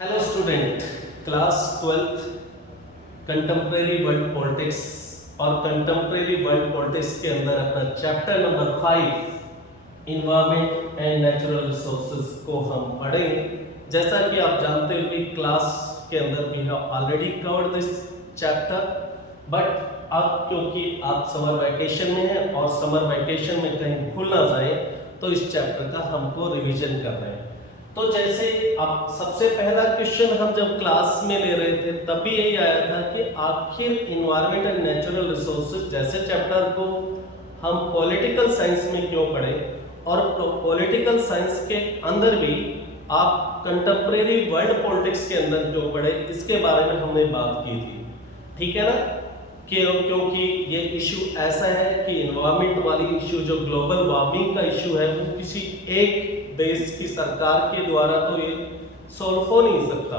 Hello student, class 12th contemporary world politics और contemporary world politics के अंदर अपना chapter number 5 environment and natural resources को हम पढ़ेंगे। जैसा कि आप जानते हो कि क्लास के अंदर we have already covered this chapter, but अब क्योंकि आप समर वैकेशन में हैं और समर वैकेशन में कहीं भूल ना जाए तो इस चैप्टर का हमको रिवीजन कर रहे हैं। तो जैसे अब सबसे पहला क्वेश्चन हम जब क्लास में ले रहे थे तब भी यही आया था कि आखिर इन्वायरमेंट एंड नेचुरल रिसोर्सेज जैसे चैप्टर को हम पॉलिटिकल साइंस में क्यों पढ़े, और पॉलिटिकल साइंस के अंदर भी आप कंटेम्प्रेरी वर्ल्ड पॉलिटिक्स के अंदर क्यों पढ़े, इसके बारे में हमने बात की थी। ठीक है ना, क्योंकि ये इशू ऐसा है कि इन्वायरमेंट वाली इशू जो ग्लोबल वार्मिंग का इशू है वो किसी एक देश की सरकार के द्वारा तो ये सॉल्व हो नहीं सकता।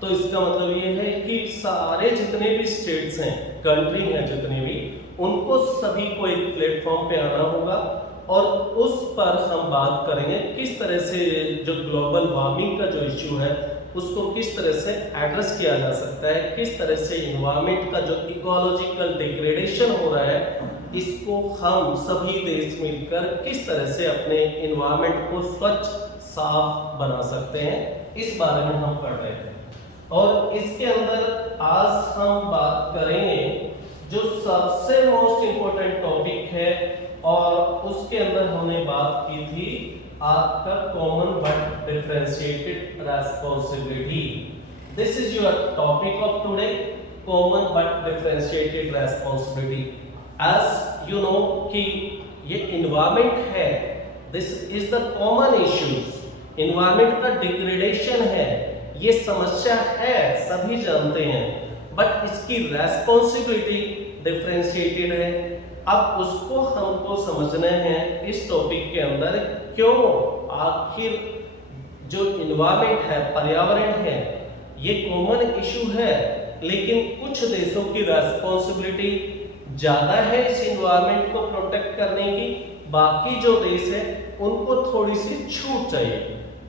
तो इसका मतलब ये है कि सारे जितने भी स्टेट्स हैं, कंट्री हैं जितने भी, उनको सभी को एक प्लेटफॉर्म पे आना होगा और उस पर हम बात करेंगे किस तरह से जो ग्लोबल वार्मिंग का जो इशू है उसको किस तरह से एड्रेस किया जा सकता है, किस तरह से इन्वायरमेंट का जो इकोलॉजिकल डिग्रेडेशन हो रहा है इसको हम सभी देश मिलकर किस तरह से अपने इन्वायरमेंट को स्वच्छ साफ बना सकते हैं, इस बारे में हम पढ़ रहे थे। और इसके अंदर आज हम बात करेंगे जो सबसे मोस्ट इम्पोर्टेंट टॉपिक है और उसके अंदर हमने बात की थी आपका common but differentiated responsibility. This is your topic of today, common but differentiated responsibility. As you know कि ये इन्वायरमेंट है, this is the common issues. Environment का डिग्रेडेशन है, ये समस्या है, सभी जानते हैं, बट इसकी रेस्पॉन्सिबिलिटी डिफरेंशिएटेड है। अब उसको हमको समझना है इस टॉपिक के अंदर, क्यों आखिर जो इन्वायरमेंट है, पर्यावरण है, ये कॉमन इशू है, लेकिन कुछ देशों की रेस्पॉन्सिबिलिटी ज्यादा है इस इन्वायरमेंट को प्रोटेक्ट करने की, बाकी जो देश है उनको थोड़ी सी छूट चाहिए।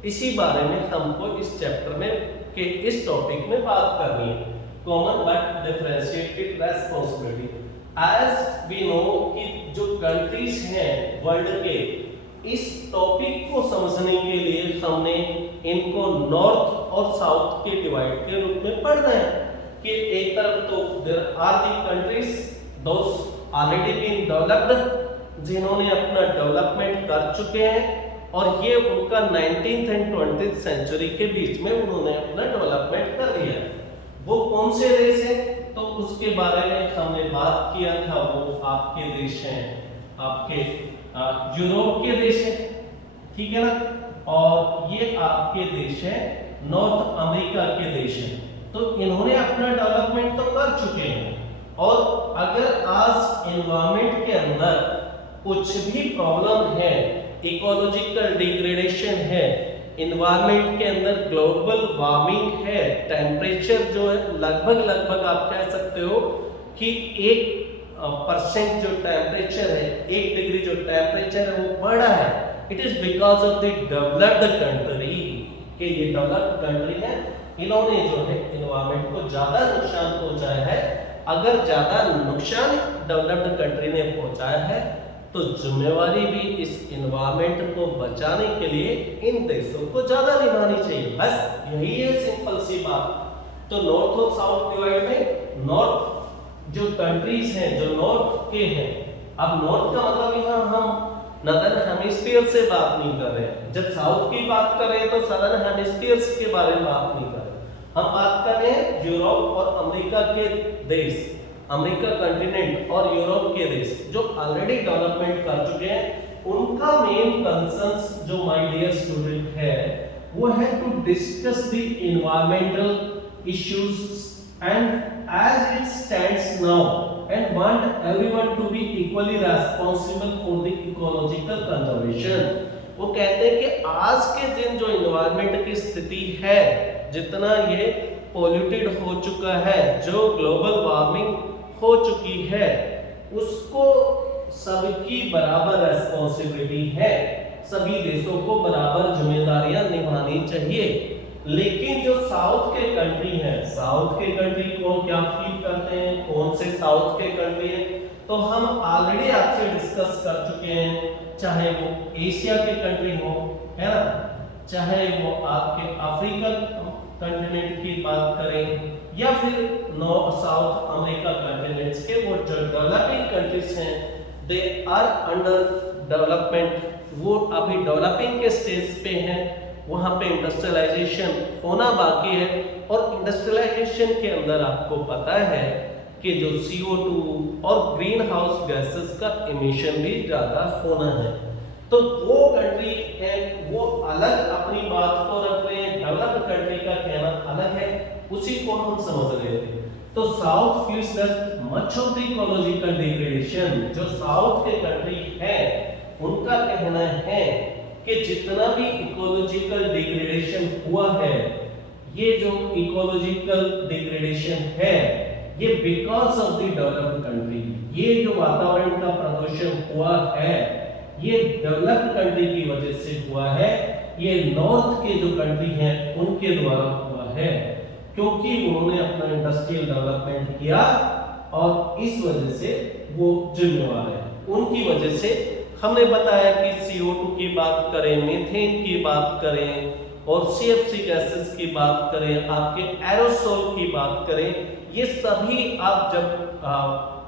इसी बारे में हमको इस चैप्टर में के इस टॉपिक में बात करनी है, common but differentiated responsibility. As we know कि जो कंट्रीज हैं वर्ल्ड के, इस टॉपिक को समझने के लिए हमने इनको नॉर्थ और साउथ के डिवाइड के रूप में पढ़ना है कि एक तरफ तो there are the countries those already been developed, जिन्होंने अपना डेवलपमेंट कर चुके हैं और ये उनका 19th एंड 20th सेंचुरी के बीच में उन्होंने अपना डेवलपमेंट कर लिया है। वो कौन से देश हैं तो उसके बारे में हमने बात किया था। वो आपके देश हैं, आपके यूरोप के देश हैं, ठीक है ना, और ये आपके देश हैं नॉर्थ अमेरिका के देश हैं। तो इन्होंने अपना डेवलपमेंट तो कर चुके हैं, और अगर आज एनवायरनमेंट के अंदर कुछ भी प्रॉब्लम है, इकोलॉजिकल डिग्रेडेशन है, इन्वायरमेंट के अंदर ग्लोबल वार्मिंग है, टेम्परेचर जो है लगभग आप कह सकते हो कि 1% जो टेम्परेचर है, 1 डिग्री जो टेम्परेचर है वो बढ़ा है, it is because of the developed country. कि ये डेवलप्ड कंट्री है, इन्होंने जो है इन्वायरमेंट को ज्यादा नुकसान पहुंचाया है। अगर ज्यादा नुकसान डेवलप्ड कंट्री ने पहुंचाया है तो जिम्मेवारी भी इस इन्वायरमेंट को बचाने के लिए इन देशों को ज्यादा निभानी चाहिए। बस यही है सिंपल सी बात। तो नॉर्थ और साउथ डिवाइड में नॉर्थ जो कंट्रीज हैं, जो नॉर्थ के हैं, अब नॉर्थ का मतलब यहाँ हम नदर्न हेमिस्फीयर से बात नहीं कर रहे हैं। जब साउथ की बात कर रहे हैं तो सदर्न हेमिस्फीयर्स के बारे में बात नहीं कर रहे, हम बात कर रहे हैं यूरोप और अमेरिका के देश, अमेरिका कंटिनेंट और यूरोप के देश जो ऑलरेडी डेवलपमेंट कर चुके हैं। उनका मेन कंसर्न्स जो माय डियर स्टूडेंट है वो है to discuss the environmental issues and as it stands now and want everyone to be equally responsible for the ecological conservation. वो कहते हैं कि आज के दिन जो एनवायरमेंट की स्थिति है, जितना ये पॉल्यूटेड हो चुका है, जो ग्लोबल वार्मिंग हो चुकी है, उसको सबकी बराबर रेस्पॉन्सिबिलिटी है, सभी देशों को बराबर जिम्मेदारियां निभानी चाहिए। लेकिन जो साउथ के कंट्री हैं, साउथ के कंट्री को क्या फील करते हैं, कौन से साउथ के कंट्री हैं, तो हम ऑलरेडी आपसे डिस्कस कर चुके हैं, चाहे वो एशिया के कंट्री हो, है ना, चाहे वो आपके अफ्रीकन कंटिनेंट की बात करें या फिर नॉर्थ साउथ अमेरिका कंटिनेंट्स के, वो जो डेवलपिंग कंट्रीज हैं, दे आर अंडर डेवलपमेंट, वो अभी डेवलपिंग के स्टेज पे हैं, वहां पे इंडस्ट्रियलाइजेशन होना बाकी है। और इंडस्ट्रियलाइजेशन के अंदर आपको पता है कि जो CO2 और ग्रीन हाउस गैसेस का इमिशन भी ज़्यादा होना है। तो वो कंट्री है वो अलग अपनी बात को रख रहे हैं, डेवलप्ड कंट्री का कहना अलग है, उसी को हम समझ रहे थे। तो south feels that much of the ecological degradation, जो साउथ के कंट्री है उनका कहना है कि जितना भी इकोलॉजिकल डिग्रेडेशन हुआ है, ये जो इकोलॉजिकल डिग्रेडेशन है ये because of the developed country, ये जो वातावरण का प्रदूषण हुआ है ये डेवलप्ड कंट्री की वजह से हुआ है, ये नॉर्थ के जो कंट्री हैं उनके द्वारा हुआ है, क्योंकि उन्होंने अपना इंडस्ट्रियल डेवलपमेंट किया और इस वजह से वो जिम्मेवार है। उनकी वजह से हमने बताया कि CO2 की बात करें, मीथेन की बात करें और CFC गैसेस की बात करें, आपके एरोसोल की बात करें, ये सभी आप जब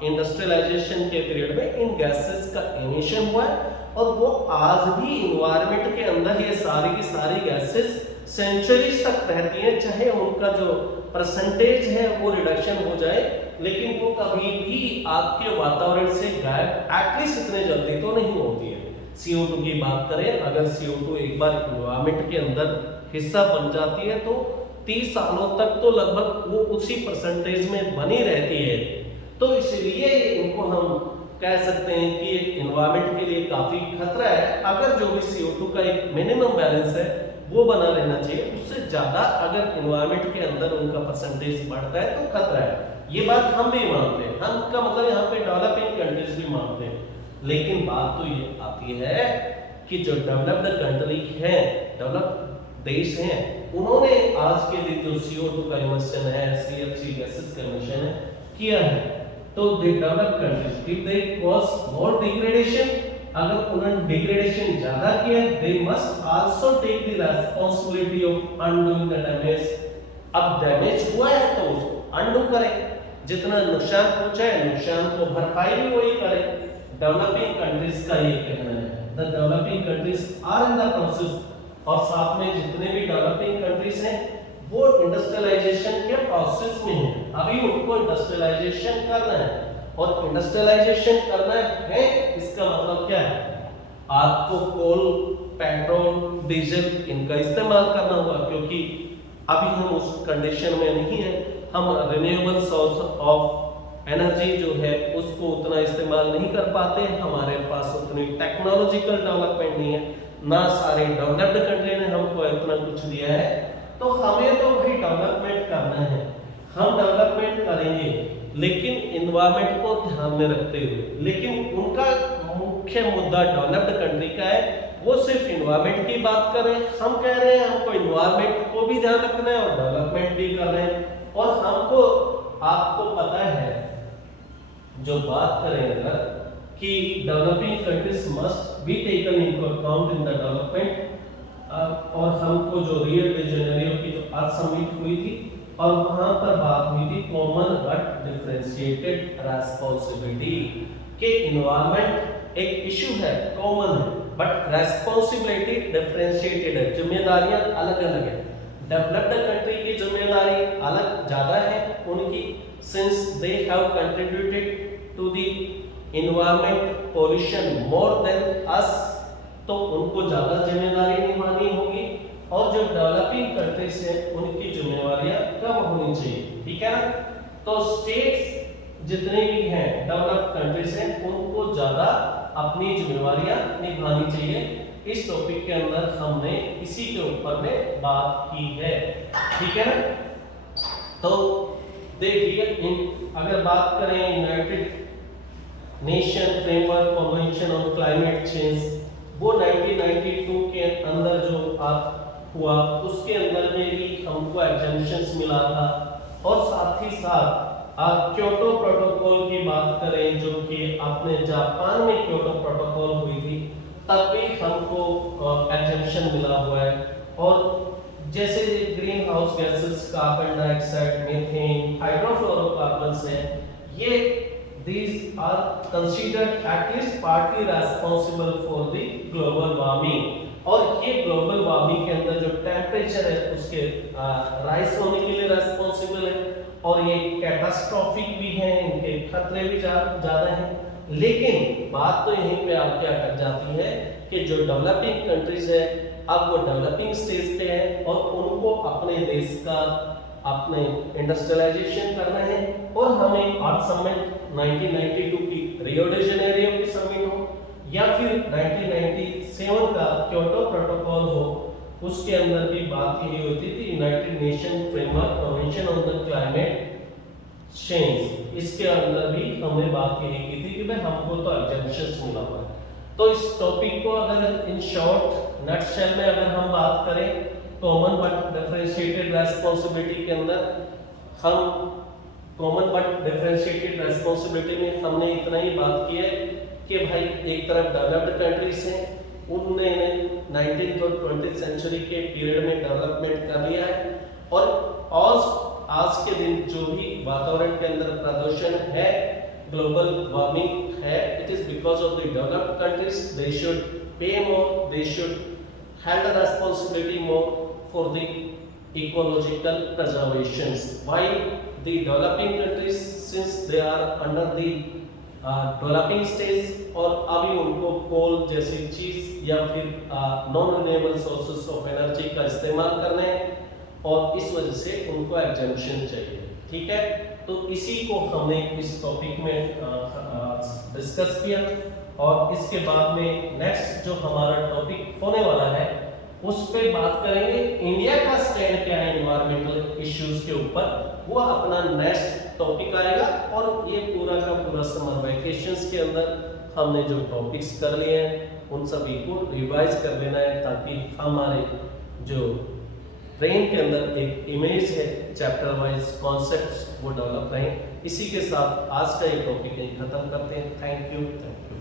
इंडस्ट्रियलाइजेशन के पीरियड में इन गैसेस का एमिशन हुआ है और वो आज भी इन्वायरमेंट के अंदर ये सारी की सारी गैसेस सेंचुरीज तक रहती हैं, चाहे उनका जो परसेंटेज है वो रिडक्शन हो जाए, लेकिन वो कभी भी आपके वातावरण से गायब एटलीस्ट इतने जल्दी तो नहीं होती है। CO2 की बात करें, अगर CO2 एक बार इन्वायरमेंट के अंदर हिस्सा बन जाती है तो 30 सालों तक तो लगभग वो उसी परसेंटेज में बनी रहती है। तो इसलिए इनको हम कह सकते हैं कि इन्वायरमेंट के लिए काफी खतरा है। अगर जो भी CO2 का एक मिनिमम बैलेंस है वो बना रहना चाहिए, उससे ज्यादा अगर इन्वायरमेंट के अंदर उनका परसेंटेज बढ़ता है तो खतरा है। ये बात हम भी मानते हैं, हम का मतलब यहाँ पे डेवलपिंग कंट्रीज भी मानते हैं, लेकिन बात तो ये आती है कि जो डेवलप्ड कंट्री है, डेवलप्ड देश हैं, उन्होंने आज के दिन जो CO2 का इमिशन है, CFC गैसेस का इमिशन है किया है, तो they developed countries if they cause more degradation, अगर उन्होंने डिग्रेडेशन ज्यादा किया, they must also take the responsibility of undoing the damage. अब डैमेज हुआ है तो उसको अनडू करें, जितना नुकसान पहुंचा है नुकसान को भरपाई भी वही करें। डेवलपिंग कंट्रीज का ये कहना है, the developing countries are in the process, और साथ में जितने भी डेवलपिंग कंट्रीज हैं वो इंडस्ट्रियलाइजेशन के प्रोसेस में हैं, अभी उनको इंडस्ट्रियलाइजेशन करना है, और इंडस्ट्रियलाइजेशन करना है इसका मतलब क्या है, आपको कोल, पेट्रोल, डीजल इनका इस्तेमाल करना होगा, क्योंकि अभी हम उस कंडीशन में नहीं है, हम रिन्यूएबल सोर्स ऑफ एनर्जी जो है उसको उतना इस्तेमाल नहीं कर पाते, हमारे पास उतनी टेक्नोलॉजिकल डेवलपमेंट नहीं है, ना सारे डेवलप्ड कंट्री ने हमको इतना कुछ दिया है, तो हमें तो भाई डेवलपमेंट करना है, हम डेवलपमेंट करेंगे लेकिन एनवायरनमेंट को ध्यान में रखते हुए। लेकिन उनका मुख्य मुद्दा डेवलप्ड कंट्री का है, वो सिर्फ एनवायरनमेंट की बात कर रहे हैं, हम कह रहे हैं हमको एनवायरनमेंट को भी ध्यान रखना है और डेवलपमेंट भी कर रहे हैं। और हमको आपको पता है जो बात करें अगर कि developing countries must be taken into account in the development, और हमको जो रियल डे जेनेरियो की जो अर्थ समिट हुई थी और वहां पर बात हुई थी कॉमन बट डिफरेंशिएटेड रेस्पॉन्सिबिलिटी के एनवायरनमेंट एक इशू है, कॉमन है, बट रेस्पॉन्सिबिलिटी डिफरेंशिएटेड है, जिम्मेदारियां अलग अलग है। डेवलप्ड कंट्री की जिम्मेदारी अलग ज्यादा है उनकी, since they have contributed to the environment pollution more than us, तो उनको ज्यादा जिम्मेदारी निभानी होगी, और जो डेवलपिंग कंट्रीज हैं उनकी जिम्मेवारियां कम होनी चाहिए, ठीक है ना। तो स्टेट्स जितने भी हैं डेवलप्ड कंट्रीज हैं उनको ज्यादा अपनी जिम्मेवारियां निभानी चाहिए। इस टॉपिक के अंदर हमने इसी के ऊपर में बात की है, ठीक है ना। तो देखिए अगर बात करें United nation framework convention on climate change, वो 1992 के अंदर जो आप हुआ उसके अंदर में भी हमको एग्जामिशंस मिला था। और साथ ही साथ क्योटो प्रोटोकॉल की बात करें जो कि अपने जापान में क्योटो प्रोटोकॉल हुई थी, तब भी हमको एग्जामिशन मिला हुआ है। और जैसे greenhouse gases, carbon dioxide, methane, hydrofluorocarbons हैं, ये these are considered at least partly responsible for the global warming। और ये ग्लोबल वार्मिंग के अंदर जो टेम्परेचर है उसके राइज होने के लिए रेस्पॉन्सिबल है, और ये कैटास्ट्रॉफिक भी हैं, इनके खतरे भी ज़्यादा हैं। लेकिन बात तो यहीं पे आके अटक जाती है कि जो डेवलपिंग कंट्रीज है अब वो डेवलपिंग स्टेज पे है और उनको अपने देश का अपने इंडस्ट्रियलाइजेशन करना है। और हमें अर्थ समिट 1992 की रियो डी जेनेरियो की समिट हो या फिर 1997 का क्योटो प्रोटोकॉल हो, उसके अंदर भी बात यही होती थी United nation framework convention on the climate change, इसके अंदर भी हमने बात यही की थी कि भाई हमको तो एग्जामिशंस मिला हुआ है। तो इस टॉपिक को अगर इन शॉर्ट नटशेल में अगर हम बात करें, कॉमन बट डिफरेंशिएटेड रेस्पॉन्सिबिलिटी के अंदर हम कॉमन बट डिफरेंशिएटेड रेस्पॉन्सिबिलिटी में हमने इतना ही बात की है कि भाई एक तरफ डेवलप्ड कंट्रीज हैं, उनने 19th और 20th सेंचुरी के पीरियड में डेवलपमेंट कर लिया है, और आज के दिन जो भी वातावरण के अंदर प्रदूषण है, ग्लोबल वार्मिंग है, it is because of the developed countries. They should pay more, they should have the responsibility more for the ecological preservations, while the developing countries, since they are under the developing stage और अभी उनको कोल जैसी चीज या फिर non renewable sources of energy का इस्तेमाल करना है, और इस वजह से उनको एग्जामिशन चाहिए। ठीक है, तो इसी को हमने इस टॉपिक में डिस्कस किया, और इसके बाद में नेक्स्ट जो हमारा टॉपिक होने वाला है उस पे बात करेंगे इंडिया का स्टैंड क्या है एनवायरमेंटल इश्यूज के ऊपर, वो अपना नेक्स्ट टॉपिक आएगा। और ये पूरा का पूरा समर वैकेशंस के अंदर हमने जो टॉपिक्स कर लिए हैं उन सभी को रिवाइज कर लेना है, ताकि हमारे जो ब्रेन के अंदर एक इमेज है चैप्टर वाइज कॉन्सेप्ट्स वो डेवलप रहें। इसी के साथ आज का ये टॉपिक यहीं खत्म करते हैं। Thank you.